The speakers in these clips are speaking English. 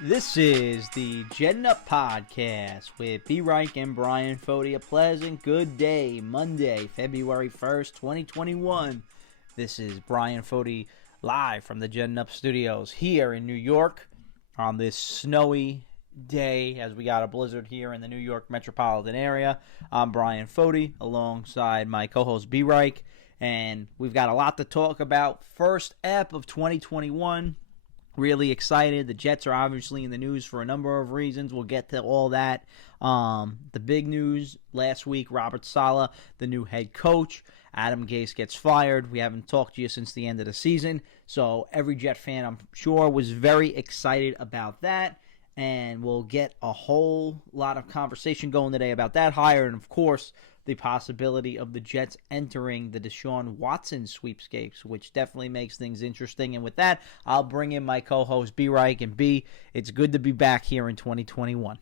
This is the Jetting Up Podcast with B-Reich and Bryan Foti. A pleasant good day, Monday, February 1st, 2021. This is Bryan Foti live from the Jetting Up Studios here in New York on this snowy day as we got a blizzard here in the New York metropolitan area. I'm Bryan Foti alongside my co-host B-Reich, and we've got a lot to talk about. First ep of 2021. Really excited. The Jets are obviously in the news for a number of reasons. We'll get to all that. The big news last week, Robert Saleh, the new head coach. Adam Gase gets fired. We haven't talked to you since the end of the season. So every Jet fan, I'm sure, was very excited about that. And we'll get a whole lot of conversation going today about that hire. And, of course, the possibility of the Jets entering the Deshaun Watson sweepstakes, which definitely makes things interesting. And with that, I'll bring in my co-host, B-Reich. And B, it's good to be back here in 2021.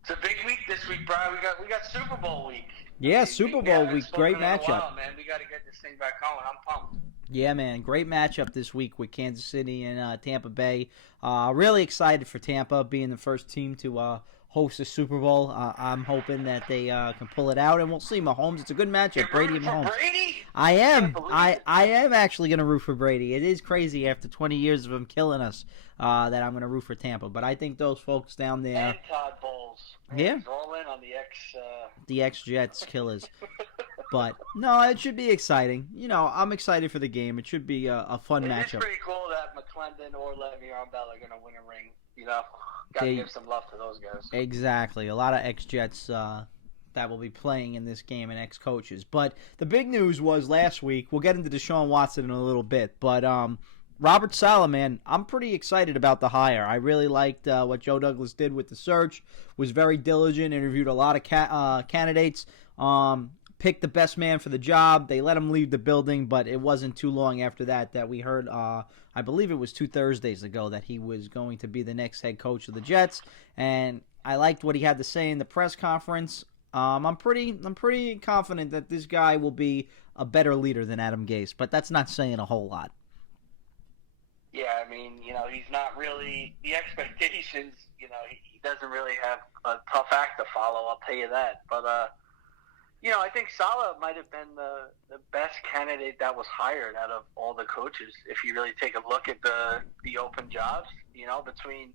It's a big week this week, Brian. We got Super Bowl week. Yeah, Super Bowl week. Great matchup. Man, we got to get this thing back on. I'm pumped. Yeah, man. Great matchup this week with Kansas City and Tampa Bay. Really excited for Tampa being the first team to host the Super Bowl. I'm hoping that they can pull it out, and we'll see. Mahomes, it's a good matchup. Brady and Mahomes. Brady? I am. I am actually going to root for Brady. It is crazy after 20 years of him killing us that I'm going to root for Tampa. But I think those folks down there. And Todd Bowles. Yeah. He's all in on the ex-Jets killers. But, no, it should be exciting. You know, I'm excited for the game. It should be a fun matchup. It's pretty cool that McClendon or Le'Veon Bell are going to win a ring. You know, got to give some love to those guys. Exactly. A lot of ex-Jets that will be playing in this game and ex-coaches. But the big news was last week. We'll get into Deshaun Watson in a little bit. But Robert Saleh, man, I'm pretty excited about the hire. I really liked what Joe Douglas did with the search. Was very diligent, interviewed a lot of candidates. Picked the best man for the job. They let him leave the building, but it wasn't too long after that we heard, I believe it was 2 Thursdays ago, that he was going to be the next head coach of the Jets. And I liked what he had to say in the press conference. I'm pretty confident that this guy will be a better leader than Adam Gase, but that's not saying a whole lot. Yeah, I mean, you know, he's not really the expectations. You know, he doesn't really have a tough act to follow. I'll tell you that, but. You know, I think Saleh might have been the best candidate that was hired out of all the coaches. If you really take a look at the open jobs, you know, between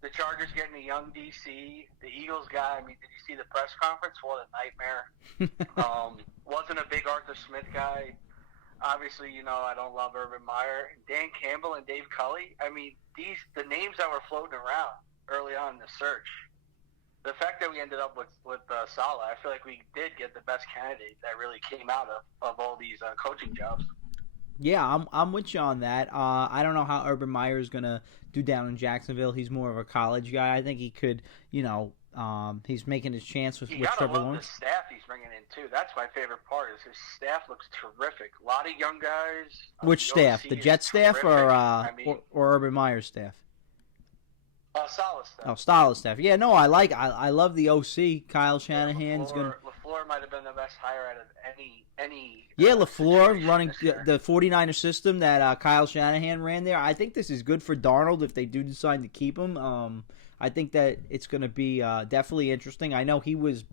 the Chargers getting a young DC, the Eagles guy. I mean, did you see the press conference? What a nightmare. Wasn't a big Arthur Smith guy. Obviously, you know, I don't love Urban Meyer. Dan Campbell and Dave Culley. I mean, the names that were floating around early on in the search. The fact that we ended up with Saleh, I feel like we did get the best candidate that really came out of all these coaching jobs. Yeah, I'm with you on that. I don't know how Urban Meyer is going to do down in Jacksonville. He's more of a college guy. I think he could, you know, he's making his chance with Trevor Lawrence. You got to love the staff he's bringing in, too. That's my favorite part is his staff looks terrific. A lot of young guys. Which staff? The Jet staff or Urban Meyer's staff? Saleh staff. Oh, Saleh staff. Yeah, no, I love the OC. Kyle Shanahan's going to... LaFleur might have been the best hire out of any yeah, LaFleur running the 49er system that Kyle Shanahan ran there. I think this is good for Darnold if they do decide to keep him. I think that it's going to be definitely interesting. I know he was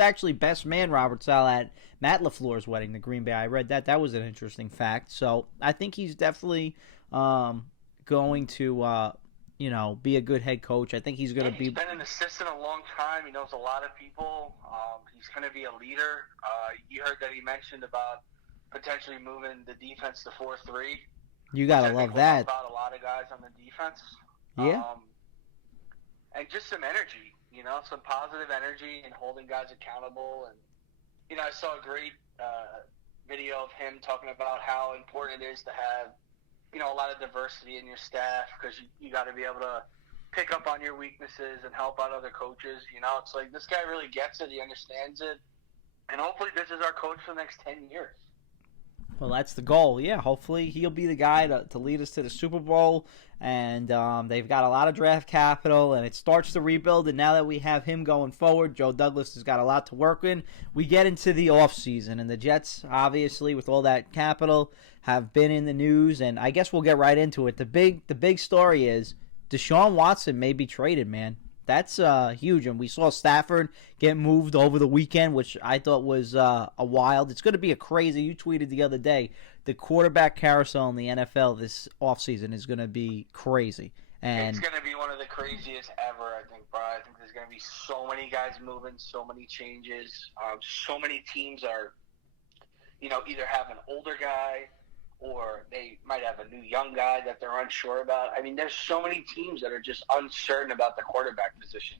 actually best man, Robert Saleh, at Matt LaFleur's wedding, the Green Bay. I read that. That was an interesting fact. So I think he's definitely going to... you know, be a good head coach. I think he's going to be... He's been an assistant a long time. He knows a lot of people. He's going to be a leader. You heard that he mentioned about potentially moving the defense to 4-3. You got to love that. About a lot of guys on the defense. Yeah. And just some energy, you know, some positive energy and holding guys accountable. And, you know, I saw a great video of him talking about how important it is to have, you know, a lot of diversity in your staff because you got to be able to pick up on your weaknesses and help out other coaches. You know, it's like this guy really gets it. He understands it. And hopefully this is our coach for the next 10 years. Well, that's the goal. Yeah, hopefully he'll be the guy to lead us to the Super Bowl. And they've got a lot of draft capital, and it starts to rebuild. And now that we have him going forward, Joe Douglas has got a lot to work in. We get into the offseason, and the Jets, obviously, with all that capital, have been in the news. And I guess we'll get right into it. The big story is Deshaun Watson may be traded, man. That's huge. And we saw Stafford get moved over the weekend, which I thought was a wild. It's going to be a crazy. You tweeted the other day, the quarterback carousel in the NFL this offseason is going to be crazy. And it's going to be one of the craziest ever, I think, Brian. I think there's going to be so many guys moving, so many changes. So many teams are, either have an older guy or they might have a new young guy that they're unsure about. I mean, there's so many teams that are just uncertain about the quarterback position,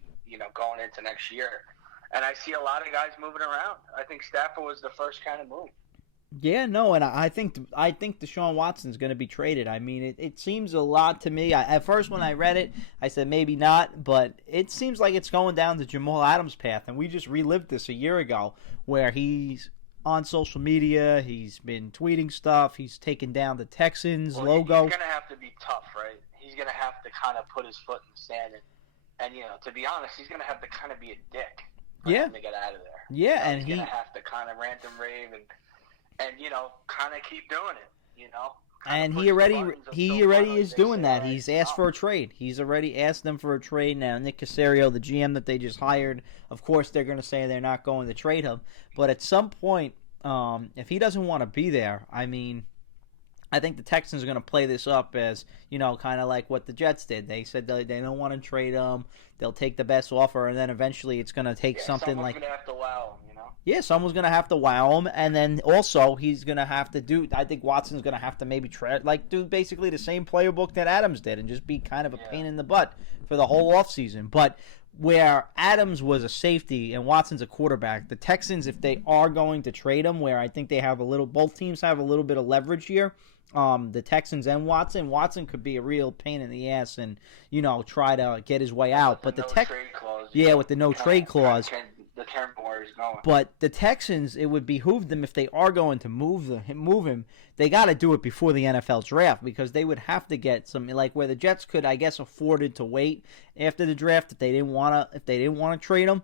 going into next year. And I see a lot of guys moving around. I think Stafford was the first kind of move. Yeah, no, and I think Deshaun Watson's going to be traded. I mean, it seems a lot to me. At first, when I read it, I said maybe not, but it seems like it's going down the Jamal Adams path, and we just relived this a year ago, where he's on social media, he's been tweeting stuff, he's taken down the Texans logo. He's going to have to be tough, right? He's going to have to kind of put his foot in the sand, and to be honest, he's going to have to kind of be a dick for him to get out of there. Yeah, and he's going to have to kind of rant and rave and kind of keep doing it, And he already is doing that. He's asked for a trade. He's already asked them for a trade now. Nick Caserio, the GM that they just hired, of course they're going to say they're not going to trade him. But at some point, if he doesn't want to be there, I mean, I think the Texans are going to play this up as, kind of like what the Jets did. They said they don't want to trade him. They'll take the best offer, and then eventually it's going to take something like... Someone's going to have to wow him, Yeah, someone's going to have to wow him, and then also he's going to have to do... I think Watson's going to have to maybe do basically the same playbook that Adams did and just be kind of a pain in the butt for the whole offseason. But where Adams was a safety and Watson's a quarterback, the Texans, if they are going to trade him, where I think they have both teams have a little bit of leverage here, the Texans and Watson could be a real pain in the ass and, try to get his way out. But trade clause. Yeah, with the no trade clause. Determine where he's going. But the Texans, it would behoove them if they are going to move him. They got to do it before the NFL draft because they would have to get some like where the Jets could, I guess, afforded to wait after the draft if they didn't want to trade him.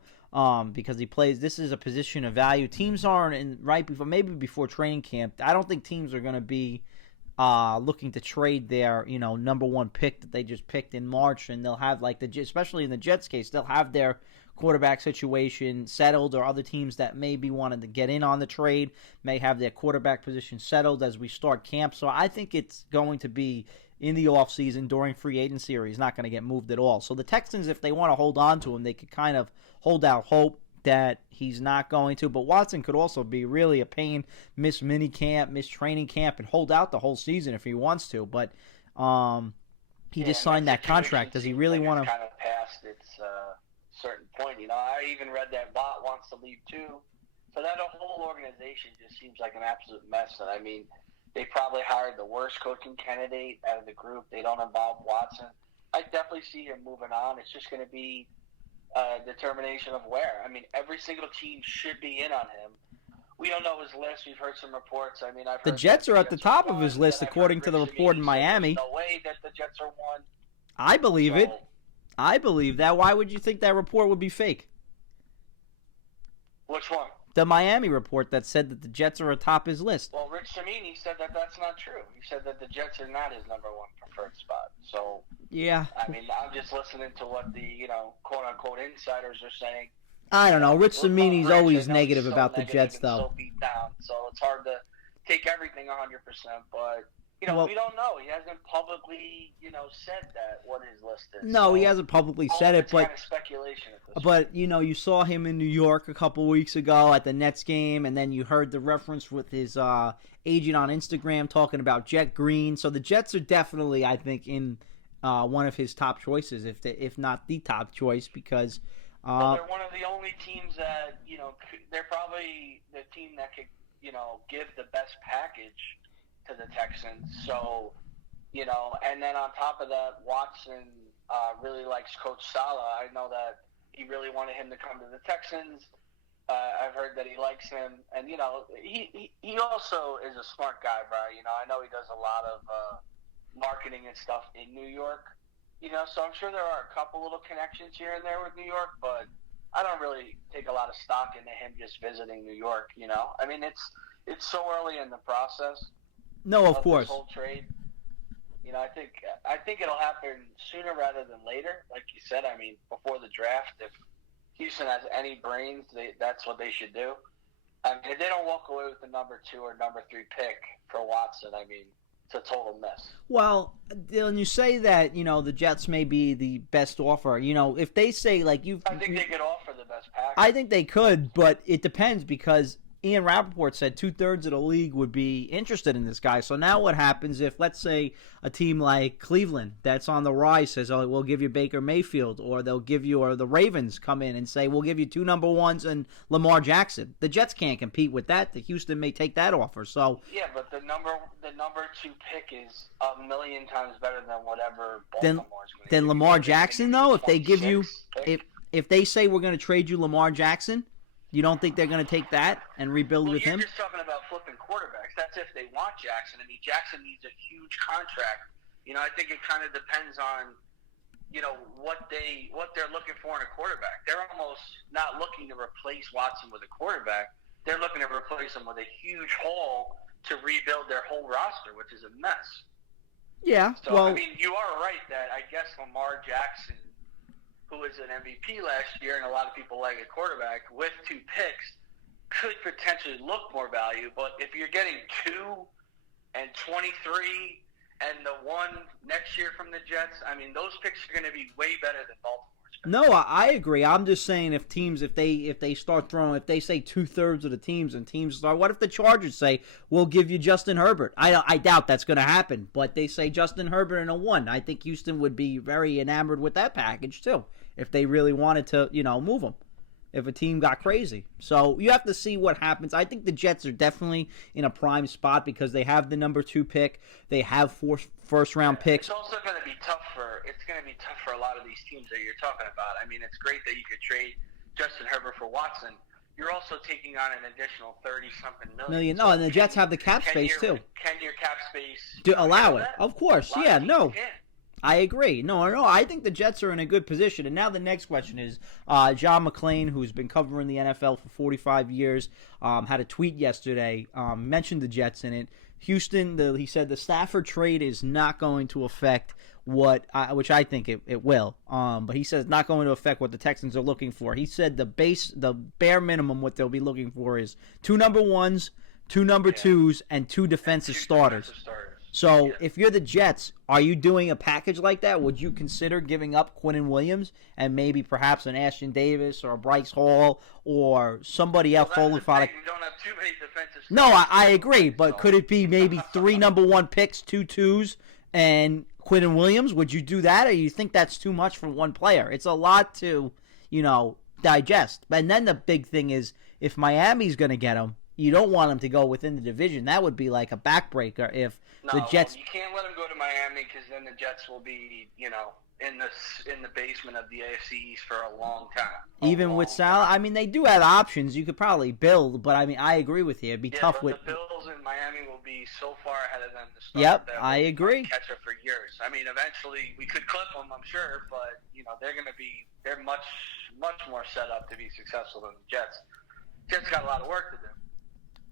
Because he plays. This is a position of value. Teams aren't maybe before training camp. I don't think teams are going to be looking to trade their number one pick that they just picked in March, and they'll have especially in the Jets case, they'll have their quarterback situation settled, or other teams that maybe wanted to get in on the trade may have their quarterback position settled as we start camp. So I think it's going to be in the offseason during free agency, or he's not going to get moved at all. So the Texans, if they want to hold on to him, they could kind of hold out hope that he's not going to. But Watson could also be really a pain, miss mini camp, miss training camp, and hold out the whole season if he wants to. But he just signed that contract. Does he really want to? Kind of past its certain point. I even read that Watt wants to leave too. So that whole organization just seems like an absolute mess. And I mean, they probably hired the worst coaching candidate out of the group. They don't involve Watson. I definitely see him moving on. It's just going to be determination of where. I mean, every single team should be in on him. We don't know his list. We've heard some reports. I mean, the Jets are at the top of his list, according to the report in Miami. No way that the Jets are one. I believe it. I believe that. Why would you think that report would be fake? Which one? The Miami report that said that the Jets are atop his list. Well, Rich Cimini said that that's not true. He said that the Jets are not his number one preferred spot. So, yeah. I mean, I'm just listening to what the, quote-unquote insiders are saying. I don't know. Rich Cimini's always negative about the Jets, though. So beat down, so it's hard to take everything 100%, but... we don't know. He hasn't publicly, said that what his list is. No, so he hasn't publicly said it, but kind of speculation at this point. You saw him in New York a couple weeks ago at the Nets game, and then you heard the reference with his agent on Instagram talking about Jet Green. So the Jets are definitely, I think, in one of his top choices, if not the top choice, because they're one of the only teams that they're probably the team that could give the best package to the Texans. So, and then on top of that, Watson really likes Coach Saleh. I know that he really wanted him to come to the Texans. I've heard that he likes him. And, he also is a smart guy, Bryan. I know he does a lot of marketing and stuff in New York. So I'm sure there are a couple little connections here and there with New York, but I don't really take a lot of stock into him just visiting New York, I mean, it's so early in the process. No, of course. This whole trade. I think it'll happen sooner rather than later. Like you said, I mean, before the draft, if Houston has any brains, that's what they should do. I mean, if they don't walk away with the number 2 or number 3 pick for Watson, I mean, it's a total mess. Well, Dylan, you say that, the Jets may be the best offer. If they say, like, I think they could offer the best package. I think they could, but it depends because Ian Rappaport said 2/3 of the league would be interested in this guy. So now what happens if, let's say, a team like Cleveland that's on the rise says, oh, we'll give you Baker Mayfield, or the Ravens come in and say, we'll give you 2 number 1s and Lamar Jackson. The Jets can't compete with that. The Houston may take that offer. So yeah, but the number 2 pick is a million times better than whatever Baltimore's going to Then Lamar Jackson, though, if they give you, if they say we're going to trade you Lamar Jackson, you don't think they're going to take that and rebuild with him? You're just talking about flipping quarterbacks. That's if they want Jackson. I mean, Jackson needs a huge contract. I think it kind of depends on, what they're looking for in a quarterback. They're almost not looking to replace Watson with a quarterback. They're looking to replace him with a huge hole to rebuild their whole roster, which is a mess. Yeah, so, I mean, you are right that I guess Lamar Jackson, who was an MVP last year and a lot of people like a quarterback, with 2 picks, could potentially look more value. But if you're getting 2 and 23 and the 1 next year from the Jets, I mean, those picks are going to be way better than Baltimore's picks. No, I agree. I'm just saying if teams, if they start throwing, if they say 2/3 of the teams and teams start, what if the Chargers say, we'll give you Justin Herbert? I doubt that's going to happen, but they say Justin Herbert and a 1. I think Houston would be very enamored with that package too, if they really wanted to, move him, if a team got crazy. So you have to see what happens. I think the Jets are definitely in a prime spot because they have the number 2 pick. They have 4 first-round picks. It's also going to be tough for a lot of these teams that you're talking about. I mean, it's great that you could trade Justin Herbert for Watson. You're also taking on an additional 30-something million. No, and the Jets have the cap space, too. Can your cap space allow it? Of course. Yeah, no. Can. I agree. No, I think the Jets are in a good position. And now the next question is, John McClain, who's been covering the NFL for 45 years, had a tweet yesterday, mentioned the Jets in it. Houston, he said the Stafford trade is not going to affect which I think it will. But he says it's not going to affect what the Texans are looking for. He said the bare minimum what they'll be looking for is 2 number 1s, 2 number 2s, and 2 defensive starters. So if you're the Jets, are you doing a package like that? Would you consider giving up Quinnen Williams and maybe perhaps an Ashton Davis or a Bryce Hall or somebody else? You don't have too many defensive starters. No, I agree, but could it be maybe 3 number 1 picks, 2 2s, and Quinnen Williams? Would you do that, or you think that's too much for one player? It's a lot to, digest. And then the big thing is if Miami's going to get him, you don't want him to go within the division. That would be like a backbreaker if the Jets. You can't let him go to Miami because then the Jets will be, in the basement of the AFC East for a long time. Even with Saleh, I mean, they do have options. You could probably build, but I mean, I agree with you. It'd be tough with the Bills in Miami will be so far ahead of them to start. Yep, I agree. Catch up for years. I mean, eventually we could clip them, I'm sure, but they're much more set up to be successful than the Jets. Jets got a lot of work to do.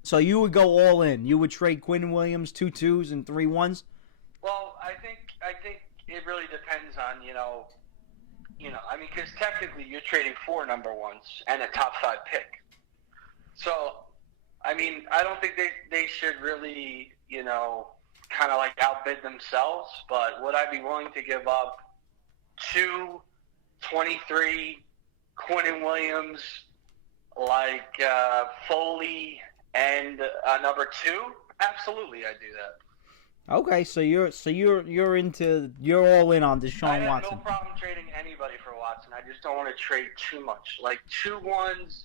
So you would go all in. You would trade Quinnen Williams 2 2s and 3 1s? Well, I think it really depends on, I mean, because technically you're trading 4 number 1s and a top 5 pick. So, I mean, I don't think they should really, kind of like outbid themselves, but would I be willing to give up 2 23 Quinnen Williams, like Foti, and number 2? Absolutely, I do that. Okay, so you're all in on Deshaun Watson. I have no problem trading anybody for Watson. I just don't want to trade too much. Like 2 1s,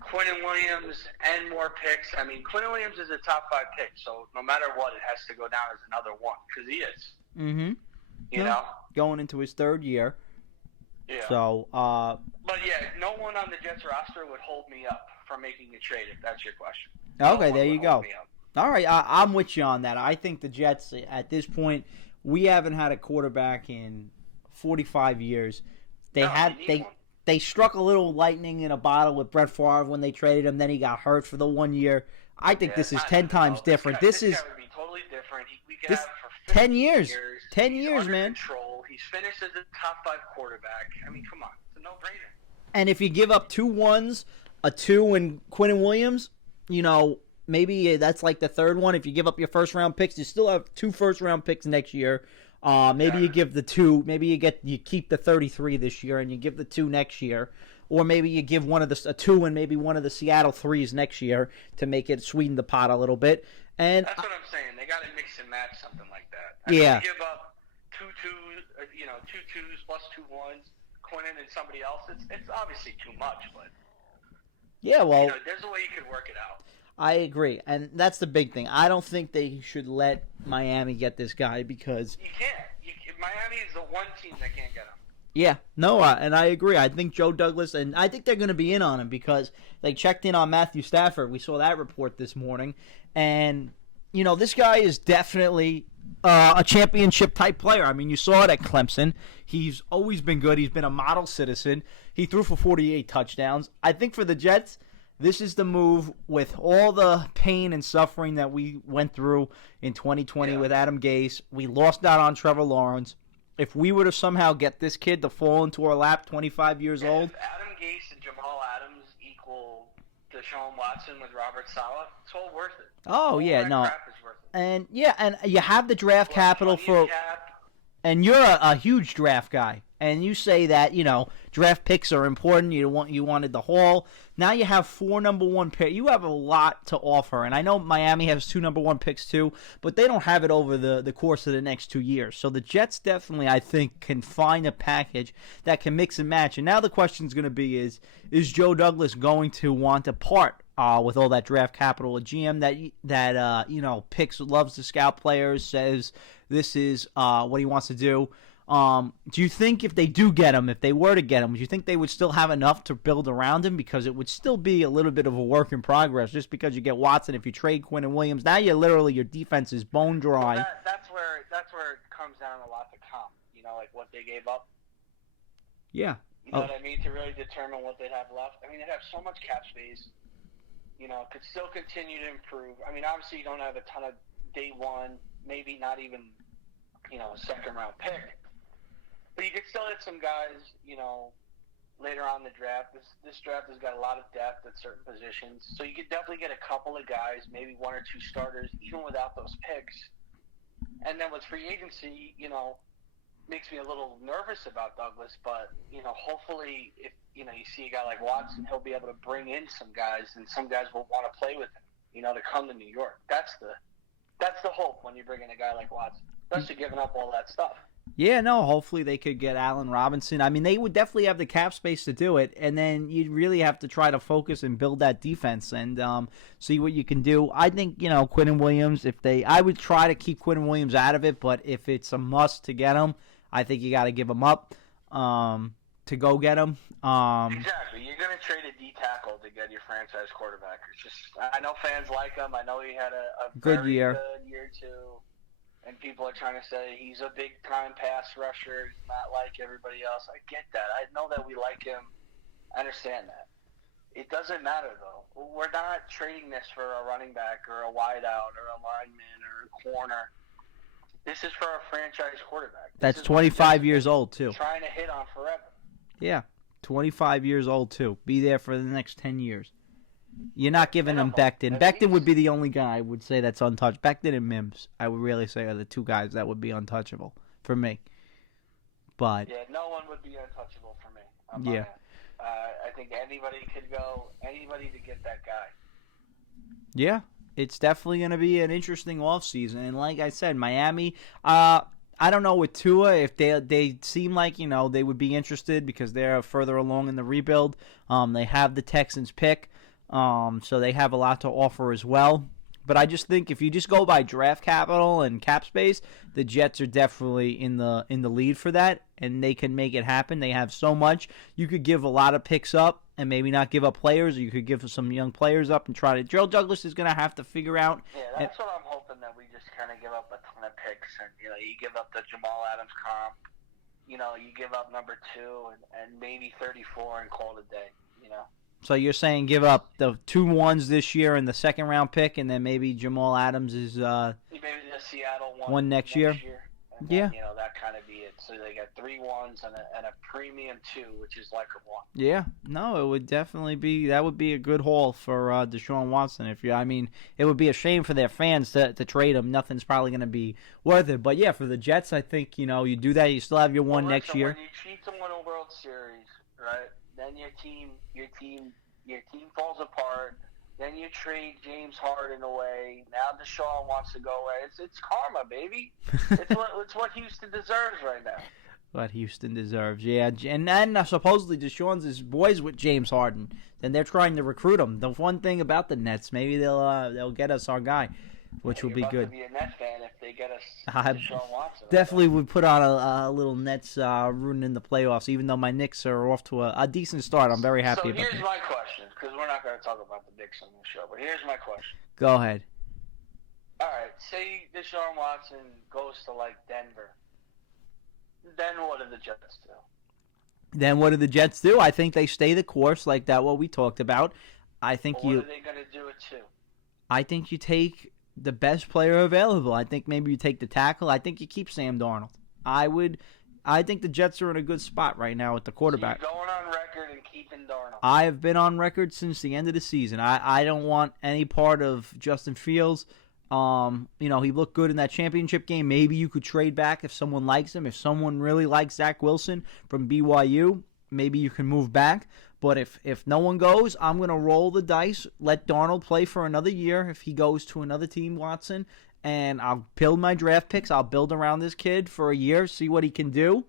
Quinnen Williams, and more picks. I mean, Quinnen Williams is a top 5 pick, so no matter what, it has to go down as another 1 because he is. Mm-hmm. You know, going into his 3rd year. Yeah. So. But yeah, no one on the Jets roster would hold me up from making a trade if that's your question. Okay, there you go. All right, I'm with you on that. I think the Jets, at this point, we haven't had a quarterback in 45 years. They struck a little lightning in a bottle with Brett Favre when they traded him. Then he got hurt for the 1 year. I think this is 10 times different. This guy would be totally different. We could have him for 10 15 years. 10 He's years, under man. control. He's finished as a top 5 quarterback. I mean, come on. It's a no-brainer. And if you give up 2 1s, a 2 and Quinnen Williams, maybe that's like the third one. If you give up your first-round picks, you still have 2 first-round picks next year. Maybe you give the 2. Maybe you keep the 33 this year and you give the 2 next year. Or maybe you give a 2 and maybe one of the Seattle 3s next year to make it sweeten the pot a little bit. And that's what I'm saying. They got to mix and match something like that. I mean, give up 2 2s, 2 2s plus 2 1s, Quinnen and somebody else. It's obviously too much, but yeah, well, there's a way you could work it out. I agree, and that's the big thing. I don't think they should let Miami get this guy because you can't. Miami is the one team that can't get him. Yeah, no, and I agree. I think Joe Douglas, and I think they're going to be in on him because they checked in on Matthew Stafford. We saw that report this morning, and this guy is definitely a championship-type player. I mean, you saw it at Clemson. He's always been good. He's been a model citizen. He threw for 48 touchdowns. I think for the Jets, this is the move with all the pain and suffering that we went through in 2020 with Adam Gase. We lost out on Trevor Lawrence. If we were to somehow get this kid to fall into our lap, 25 years old. If Adam Gase and Jamal Adams equal Deshaun Watson with Robert Saleh, it's all worth it. Oh, yeah, no. Crap is worth it. And you have the draft capital for. And you're a huge draft guy. And you say that, draft picks are important. You wanted the haul. Now you have 4 number 1 picks. You have a lot to offer. And I know Miami has 2 number 1 picks too, but they don't have it over the course of the next 2 years. So the Jets definitely, I think, can find a package that can mix and match. And now the question is going to be is Joe Douglas going to want to part with all that draft capital? A GM that picks, loves to scout players, says this is what he wants to do. Do you think if they do get him, if they were to get him, do you think they would still have enough to build around him? Because it would still be a little bit of a work in progress just because you get Watson. If you trade Quinnen Williams, now your defense is bone dry. Well, that's where it comes down a lot to comp, like what they gave up. Yeah. You know what I mean? To really determine what they'd have left. I mean, they'd have so much cap space. Could still continue to improve. I mean, obviously you don't have a ton of day one, maybe not even, a second-round pick. But you could still hit some guys, later on in the draft. This draft has got a lot of depth at certain positions. So you could definitely get a couple of guys, maybe 1 or 2 starters, even without those picks. And then with free agency, makes me a little nervous about Douglas. But, hopefully if, you see a guy like Watson, he'll be able to bring in some guys, and some guys will want to play with him, to come to New York. That's the hope when you bring in a guy like Watson, especially giving up all that stuff. Yeah, no, hopefully they could get Allen Robinson. I mean, they would definitely have the cap space to do it, and then you'd really have to try to focus and build that defense and see what you can do. I think, Quinnen Williams, I would try to keep Quinnen Williams out of it, but if it's a must to get him, I think you got to give him up to go get him. Exactly. You're going to trade a D tackle to get your franchise quarterback. It's just, I know fans like him. I know he had a good very year. Good year too. And people are trying to say he's a big-time pass rusher. He's not like everybody else. I get that. I know that we like him. I understand that. It doesn't matter, though. We're not trading this for a running back or a wideout or a lineman or a corner. This is for a franchise quarterback. That's 25 years old, too. Trying to hit on forever. Yeah, 25 years old, too. Be there for the next 10 years. You're not giving him Becton. Becton would be the only guy I would say that's untouched. Becton and Mims, I would really say, are the 2 guys that would be untouchable for me. But yeah, no one would be untouchable for me. Yeah. I think anybody could go, anybody to get that guy. Yeah, it's definitely going to be an interesting offseason. And like I said, Miami, I don't know with Tua if they seem like, they would be interested because they're further along in the rebuild. They have the Texans pick. So they have a lot to offer as well. But I just think if you just go by draft capital and cap space, the Jets are definitely in the lead for that, and they can make it happen. They have so much. You could give a lot of picks up and maybe not give up players, or you could give some young players up and try to. Joe Douglas is going to have to figure out. Yeah, that's what I'm hoping, that we just kind of give up a ton of picks, and you give up the Jamal Adams comp, you give up number 2 and maybe 34 and call it a day. So you're saying give up the 2 ones this year and the second round pick, and then maybe Jamal Adams is maybe the Seattle one next year. And yeah. Then, that kind of be it. So they got 3 ones and a premium 2, which is like a 1. Yeah, no, it would definitely be that would be a good haul for Deshaun Watson. It would be a shame for their fans to trade him. Nothing's probably going to be worth it. But yeah, for the Jets, I think you do that. You still have your one next year. When you cheat to win a World Series, right? Then your team falls apart. Then you trade James Harden away. Now Deshaun wants to go away. It's karma, baby. It's what Houston deserves right now. What Houston deserves, yeah. And then supposedly Deshaun's his boys with James Harden, and they're trying to recruit him. The one thing about the Nets, maybe they'll get us our guy, which will be good. To be a Nets fan if they get us Deshaun Watson. Definitely would put on a little Nets rooting in the playoffs, even though my Knicks are off to a decent start. I'm very happy about that. So here's my question, because we're not going to talk about the Knicks on the show, but here's my question. Go ahead. All right, say Deshaun Watson goes to, Denver. Then what do the Jets do? I think they stay the course like that, what we talked about. What are they going to do at 2? I think you take the best player available. I think maybe you take the tackle. I think you keep Sam Darnold. I think the Jets are in a good spot right now with the quarterback. So you're going on record and keeping Darnold. I have been on record since the end of the season. I don't want any part of Justin Fields. He looked good in that championship game. Maybe you could trade back if someone likes him. If someone really likes Zach Wilson from BYU, maybe you can move back. But if no one goes, I'm going to roll the dice, let Darnold play for another year if he goes to another team, Watson, and I'll build my draft picks. I'll build around this kid for a year, see what he can do,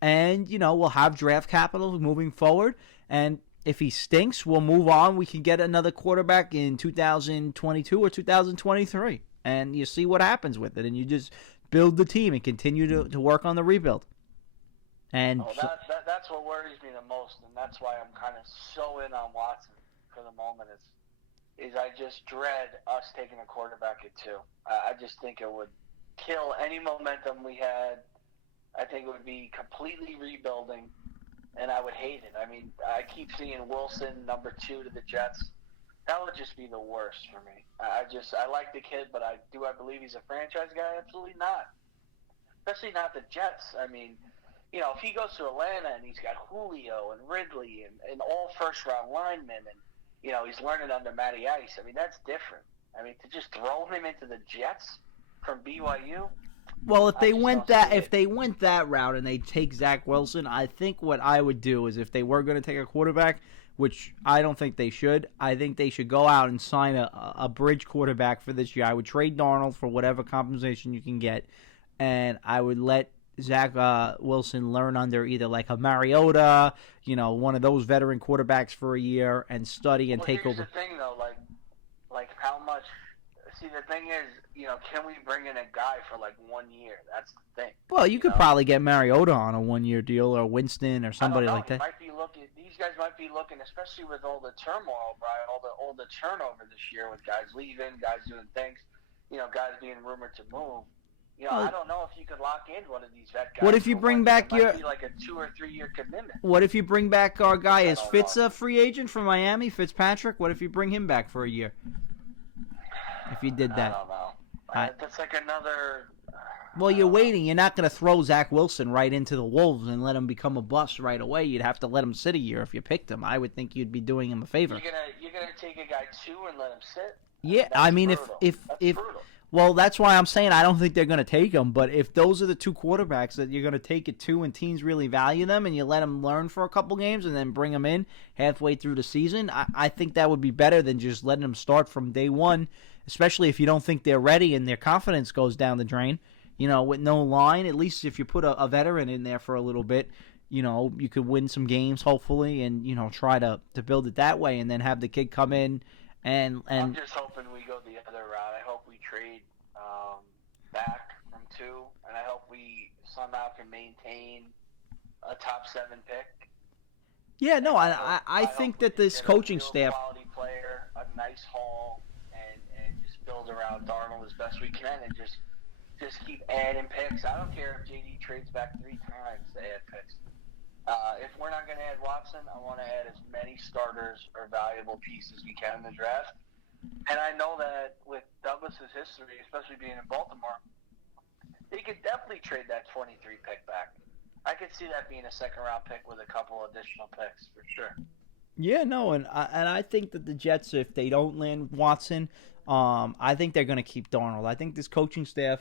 and, we'll have draft capital moving forward. And if he stinks, we'll move on. We can get another quarterback in 2022 or 2023, and you see what happens with it, and you just build the team and continue to work on the rebuild. And that's what worries me the most, and that's why I'm kind of so in on Watson for the moment. Is I just dread us taking a quarterback at 2. I just think it would kill any momentum we had. I think it would be completely rebuilding, and I would hate it. I keep seeing Wilson number 2 to the Jets. That would just be the worst for me. I like the kid, but I believe he's a franchise guy? Absolutely not. Especially not the Jets. If he goes to Atlanta and he's got Julio and Ridley and all first-round linemen and, he's learning under Matty Ice, that's different. To just throw him into the Jets from BYU? Well, if they went that route and they take Zach Wilson, I think what I would do is if they were going to take a quarterback, which I don't think they should, I think they should go out and sign a bridge quarterback for this year. I would trade Darnold for whatever compensation you can get, and I would let Zach Wilson learn under either like a Mariota, one of those veteran quarterbacks for a year and study and take over. Here's the thing, though, like how much – see, the thing is, can we bring in a guy for 1 year? That's the thing. Well, you could probably get Mariota on a 1-year deal or Winston or somebody like that. These guys might be looking, especially with all the turmoil, Brian, all the turnover this year with guys leaving, guys doing things, guys being rumored to move. I don't know if you could lock in one of these vet guys. What if you bring back your? Might be like a 2 or 3 year commitment. What if you bring back our guy? Is Fitz a free agent from Miami? Fitzpatrick. What if you bring him back for a year? If you did that, I don't know. That's like another. Well, you're waiting. You're not going to throw Zach Wilson right into the Wolves and let him become a bust right away. You'd have to let him sit a year if you picked him. I would think you'd be doing him a favor. You're gonna take a guy 2 and let him sit? Yeah, that's if well, that's why I'm saying I don't think they're going to take him. But if those are the 2 quarterbacks that you're going to take at 2 and teams really value them and you let them learn for a couple games and then bring them in halfway through the season, I think that would be better than just letting them start from day one, especially if you don't think they're ready and their confidence goes down the drain. With no line, at least if you put a veteran in there for a little bit, you could win some games hopefully and, try to build it that way and then have the kid come in and I'm just hoping we go the other route. I hope we trade back from 2, and I hope we somehow can maintain a top 7 pick. Yeah, no, I think that this coaching staff, quality player, a nice haul, and just build around Darnold as best we can, and just keep adding picks. I don't care if JD trades back 3 times to add picks. If we're not going to add Watson, I want to add as many starters or valuable pieces we can in the draft. And I know that with Douglas's history, especially being in Baltimore, they could definitely trade that 23 pick back. I could see that being a second-round pick with a couple additional picks for sure. Yeah, no, and I think that the Jets, if they don't land Watson, I think they're going to keep Darnold. I think this coaching staff,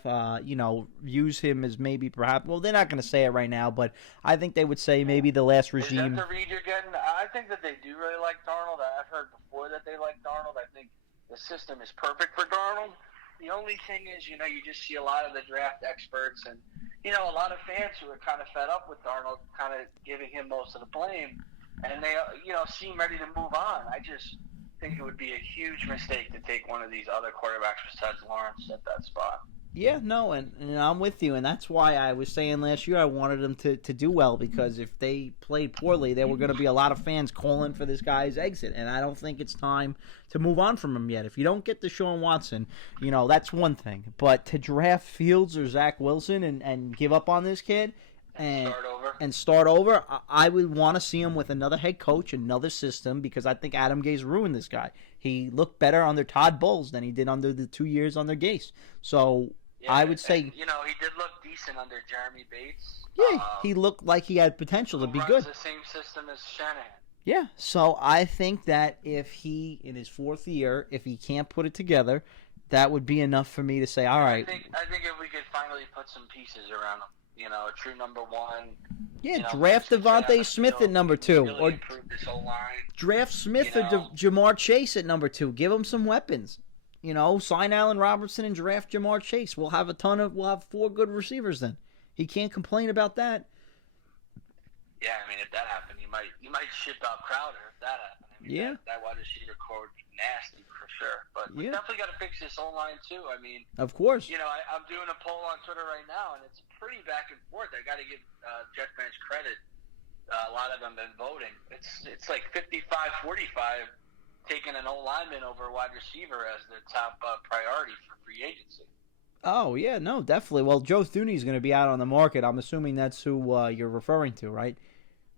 views him as maybe perhaps. Well, they're not going to say it right now, but I think they would say maybe the last regime. Is that the read you're getting? I think that they do really like Darnold. I've heard before that they like Darnold. I think the system is perfect for Darnold. The only thing is, you just see a lot of the draft experts and, a lot of fans who are kind of fed up with Darnold, kind of giving him most of the blame. And they, seem ready to move on. I just think it would be a huge mistake to take one of these other quarterbacks besides Lawrence at that spot. Yeah, no, and I'm with you, and that's why I was saying last year I wanted them to do well, because if they played poorly, there were going to be a lot of fans calling for this guy's exit, and I don't think it's time to move on from him yet. If you don't get Deshaun Watson, that's one thing, but to draft Fields or Zach Wilson and give up on this kid and start over, I would want to see him with another head coach, another system, because I think Adam Gase ruined this guy. He looked better under Todd Bowles than he did under the 2 years under Gase. So yeah, I would say, and, he did look decent under Jeremy Bates. Yeah, he looked like he had potential to be good. The same system as Shanahan. Yeah, so I think that if he, in his fourth year, if he can't put it together, that would be enough for me to say, all right. I think if we could finally put some pieces around him. A true number one. Yeah, draft Devontae Smith at number 2. Really or improve this whole line. Draft Smith or Jamar Chase at number 2. Give him some weapons. Sign Allen Robertson and draft Jamar Chase. We'll have 4 good receivers then. He can't complain about that. Yeah, if that happened, you might ship out Crowder if that happened. That wide receiver core would be nasty for sure. But we definitely got to fix this whole line too. Of course. I'm doing a poll on Twitter right now, and it's pretty back and forth. I got to give Jet Fans credit. A lot of them have been voting. It's like 55-45, taking an old lineman over a wide receiver as the top priority for free agency. Oh, yeah, no, definitely. Well, Joe Thuney's going to be out on the market. I'm assuming that's who you're referring to, right?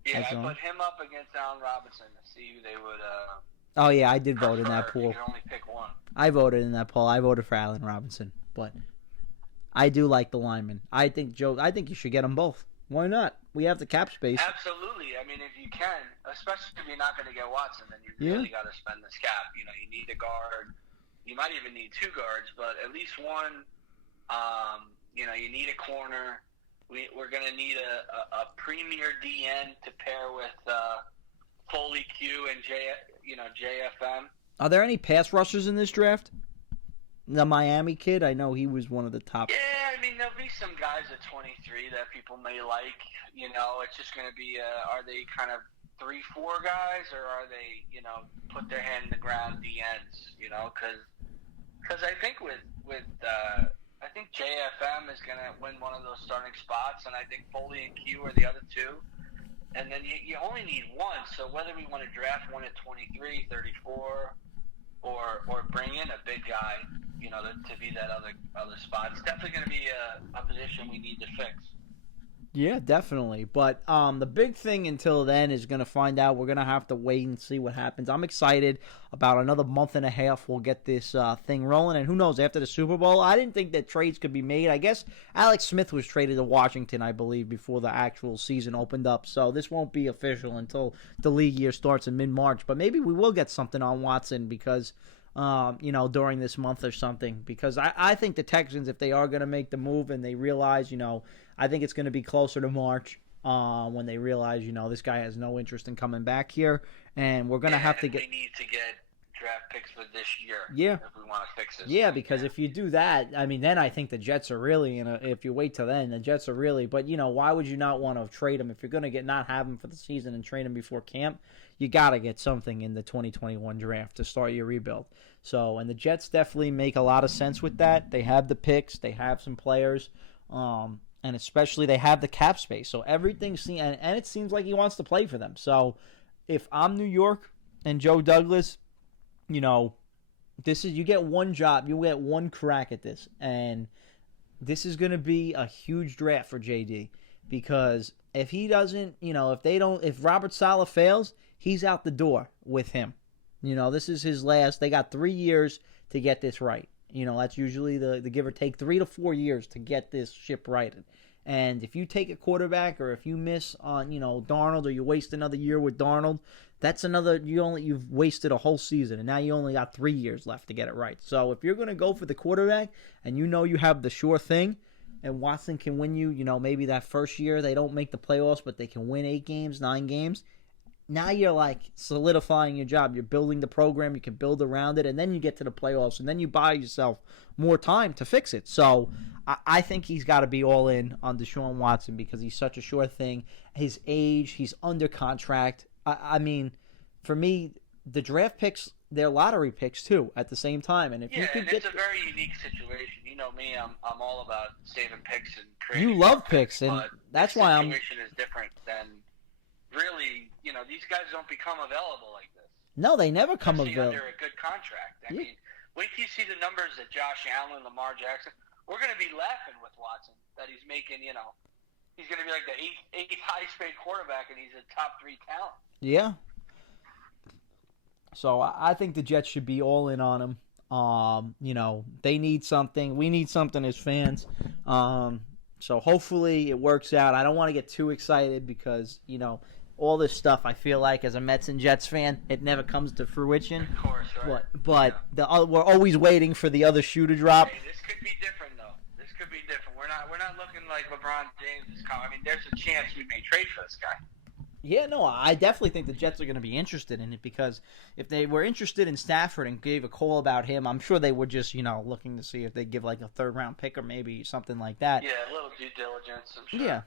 Yeah, I put him up against Allen Robinson to see who they would Oh, yeah, I did vote in that poll. You can only pick one. I voted in that poll. I voted for Allen Robinson, but I do like the lineman. I think you should get them both. Why not? We have the cap space. Absolutely. If you can, especially if you're not going to get Watson, then you really got to spend this cap. You need a guard. You might even need 2 guards, but at least one. You need a corner. We're going to need a premier DN to pair with Foti Q and JFM. Are there any pass rushers in this draft? The Miami kid, I know he was one of the top. Yeah, there'll be some guys at 23 that people may like. It's just going to be, are they kind of 3-4 guys, or are they, put their hand in the ground DNs? Because I think I think JFM is going to win one of those starting spots, and I think Foley and Q are the other 2. And then you only need one, so whether we want to draft one at 23, 34, or bring in a big guy, to be that other spot, it's definitely going to be a position we need to fix. Yeah, definitely. But the big thing until then is going to find out. We're going to have to wait and see what happens. I'm excited. About another month and a half, we'll get this thing rolling. And who knows, after the Super Bowl, I didn't think that trades could be made. I guess Alex Smith was traded to Washington, I believe, before the actual season opened up. So this won't be official until the league year starts in mid-March. But maybe we will get something on Watson because, during this month or something. Because I think the Texans, if they are going to make the move and they realize, I think it's going to be closer to March when they realize, this guy has no interest in coming back here. And we're going to have to get... We need to get draft picks for this year. Yeah. If we want to fix this. Yeah, because if you do that, then I think the Jets are really, if you wait till then, the Jets are really... But, why would you not want to trade him? If you're going to not have him for the season and trade him before camp, you got to get something in the 2021 draft to start your rebuild. So, and the Jets definitely make a lot of sense with that. They have the picks. They have some players. And especially they have the cap space. So everything and it seems like he wants to play for them. So if I'm New York and Joe Douglas, this is, you get one job, you get one crack at this. And this is going to be a huge draft for JD. because if he doesn't, if Robert Saleh fails, he's out the door with him. This is his last. They got 3 years to get this right. That's usually the give or take 3 to 4 years to get this ship righted. And if you take a quarterback, or if you miss on, Darnold, or you waste another year with Darnold, that's another, you've wasted a whole season, and now you only got 3 years left to get it right. So if you're going to go for the quarterback, and you have the sure thing, and Watson can win you, maybe that first year they don't make the playoffs, but they can win 8 games, 9 games, now you're like solidifying your job. You're building the program. You can build around it, and then you get to the playoffs, and then you buy yourself more time to fix it. So I think he's got to be all in on Deshaun Watson because he's such a sure thing. His age, he's under contract. I mean, for me, the draft picks, they're lottery picks too at the same time. And if you could it's a very unique situation. You know me, I'm all about saving picks and creating. You love picks, and that's why I'm. The situation is different than really. These guys don't become available like this. No, they never come available under a good contract. I mean, wait till you see the numbers that Josh Allen, Lamar Jackson. We're going to be laughing with Watson that he's making. He's going to be like the eighth highest paid quarterback, and he's a top 3 talent. Yeah. So I think the Jets should be all in on him. They need something. We need something as fans. So hopefully it works out. I don't want to get too excited because, all this stuff, I feel like, as a Mets and Jets fan, it never comes to fruition. Of course, right. But we're always waiting for the other shoe to drop. Hey, this could be different, though. This could be different. We're not looking like LeBron James is coming. I mean, there's a chance we may trade for this guy. Yeah, no, I definitely think the Jets are going to be interested in it because if they were interested in Stafford and gave a call about him, I'm sure they were just, looking to see if they give like a 3rd-round pick or maybe something like that. Yeah, a little due diligence, I'm sure. Yeah.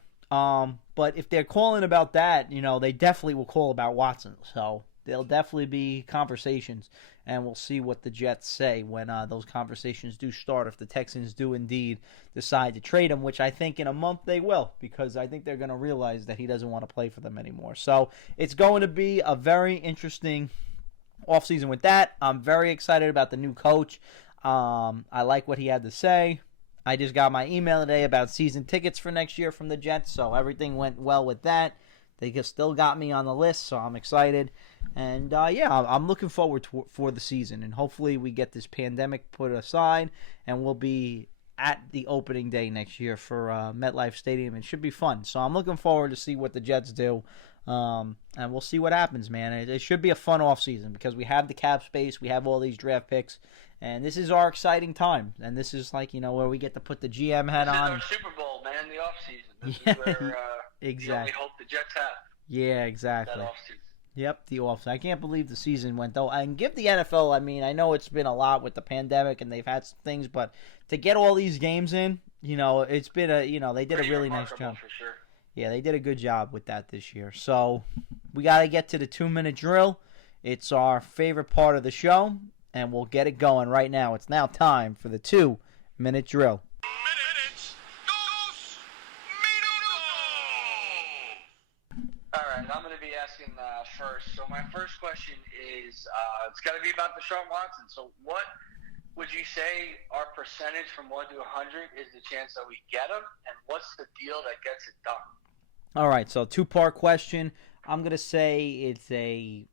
But if they're calling about that, they definitely will call about Watson. So there'll definitely be conversations, and we'll see what the Jets say when those conversations do start. If the Texans do indeed decide to trade him, which I think in a month they will, because I think they're going to realize that he doesn't want to play for them anymore. So it's going to be a very interesting offseason with that. I'm very excited about the new coach. I like what he had to say. I just got my email today about season tickets for next year from the Jets, so everything went well with that. They still got me on the list, so I'm excited. And, I'm looking forward for the season. And hopefully we get this pandemic put aside, and we'll be at the opening day next year for MetLife Stadium. It should be fun. So I'm looking forward to see what the Jets do. And we'll see what happens, man. It should be a fun offseason because we have the cap space. We have all these draft picks. And this is our exciting time. And this is like, where we get to put the GM hat on. This is our Super Bowl, man, the offseason. This is where exactly. the only hope the Jets have. Yeah, exactly. That offseason. Yep, the offseason. I can't believe the season went, though. And give the NFL, I know it's been a lot with the pandemic and they've had some things, but to get all these games in, it's been they did a really nice job. For sure. Yeah, they did a good job with that this year. So we got to get to the 2-minute drill. It's our favorite part of the show, and we'll get it going right now. It's now time for the 2-minute drill. All right, I'm going to be asking first. So my first question is, it's got to be about Deshaun Watson. So what would you say our percentage from 1 to 100 is the chance that we get him, and what's the deal that gets it done? All right, so 2-part question. I'm going to say it's a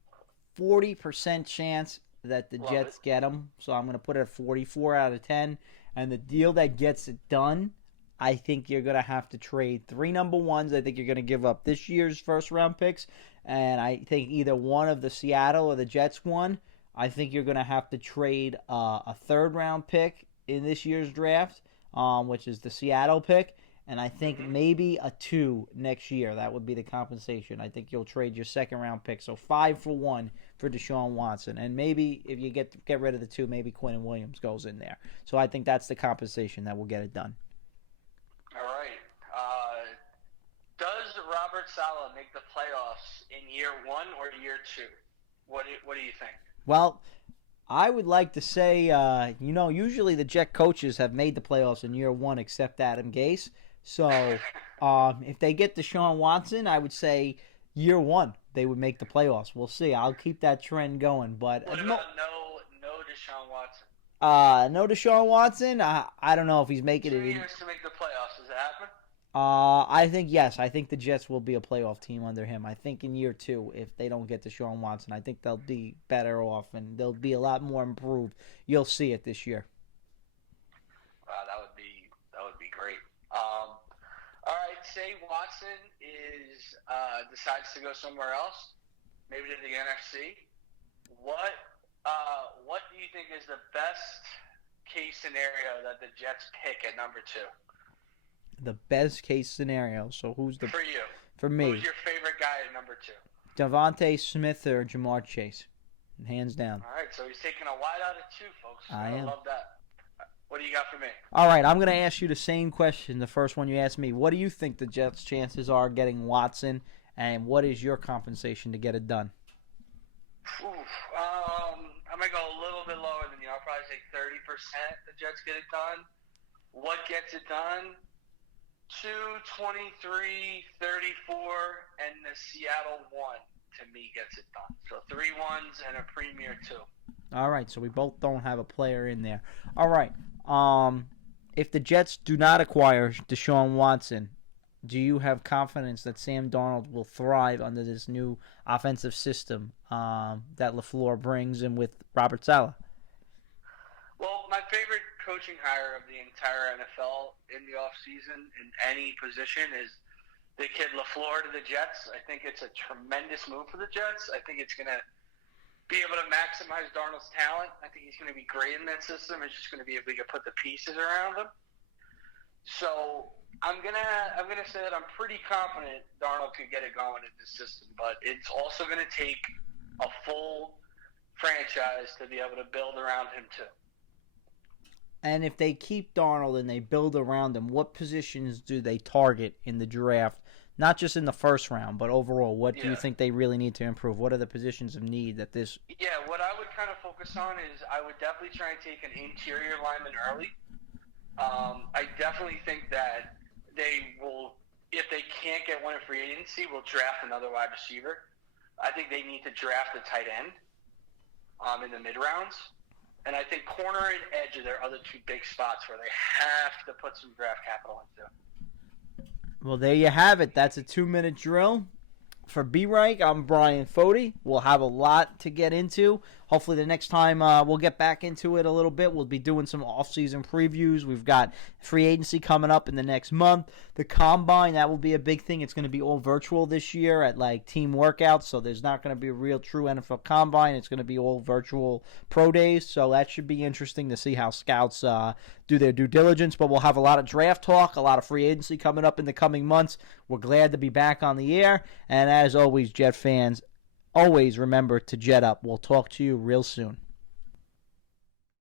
40% chance that the Jets get him. So I'm going to put it at 44 out of 10. And the deal that gets it done, I think you're going to have to trade 3 number ones. I think you're going to give up this year's first-round picks. And I think either one of the Seattle or the Jets one. I think you're going to have to trade a 3rd-round pick in this year's draft, which is the Seattle pick. And I think maybe a 2 next year. That would be the compensation. I think you'll trade your 2nd-round pick. So 5 for 1 for Deshaun Watson. And maybe if you get rid of the 2, maybe Quinn Williams goes in there. So I think that's the compensation that will get it done. All right. Does Robert Saleh make the playoffs in year 1 or year 2? What do you think? Well, I would like to say, usually the Jet coaches have made the playoffs in year 1 except Adam Gase. So if they get Deshaun Watson, I would say year 1 they would make the playoffs. We'll see. I'll keep that trend going. But what about no Deshaun Watson? No Deshaun Watson? I don't know if he's making 2 it. years to make the playoffs. Does it happen? I think, yes. I think the Jets will be a playoff team under him. I think in year 2, if they don't get Deshaun Watson, I think they'll be better off and they'll be a lot more improved. You'll see it this year. That would be great. All right, say Watson decides to go somewhere else, maybe to the NFC. What do you think is the best case scenario that the Jets pick at number 2? The best case scenario. So who's the... For you. For me. Who's your favorite guy at number 2? Devontae Smith or Jamar Chase. Hands down. All right, so he's taking a wide out of 2, folks. I am. love that. What do you got for me? All right, I'm going to ask you the same question, the first one you asked me. What do you think the Jets' chances are getting Watson, and what is your compensation to get it done? I'm going to go a little bit lower than you. I'll probably say 30% the Jets get it done. What gets it done? 2, 23, 34, and the Seattle 1 to me gets it done. So 3 1s and a premier 2. All right, so we both don't have a player in there. All right, if the Jets do not acquire Deshaun Watson, do you have confidence that Sam Darnold will thrive under this new offensive system that LaFleur brings in with Robert Saleh? Well, my favorite coaching hire of the entire NFL in the offseason in any position is the kid LaFleur to the Jets. I think it's a tremendous move for the Jets. I think it's going to be able to maximize Darnold's talent. I think he's going to be great in that system. It's just going to be able to put the pieces around him. So I'm gonna say that I'm pretty confident Darnold could get it going in this system, but it's also going to take a full franchise to be able to build around him too. And if they keep Darnold and they build around him, what positions do they target in the draft? Not just in the first round, but overall, what do you think they really need to improve? What are the positions of need that this... Yeah, what I would kind of focus on is I would definitely try and take an interior lineman early. I definitely think that they will, if they can't get one in free agency, will draft another wide receiver. I think they need to draft a tight end in the mid-rounds. And I think corner and edge are their other 2 big spots where they have to put some draft capital into. Well, there you have it. That's a 2-minute drill. For B-Reich, I'm Bryan Foti. We'll have a lot to get into. Hopefully the next time we'll get back into it a little bit. We'll be doing some off-season previews. We've got free agency coming up in the next month. The Combine, that will be a big thing. It's going to be all virtual this year at team workouts, so there's not going to be a real true NFL Combine. It's going to be all virtual pro days, so that should be interesting to see how scouts do their due diligence. But we'll have a lot of draft talk, a lot of free agency coming up in the coming months. We're glad to be back on the air, and as always, Jet fans, always remember to jet up. We'll talk to you real soon.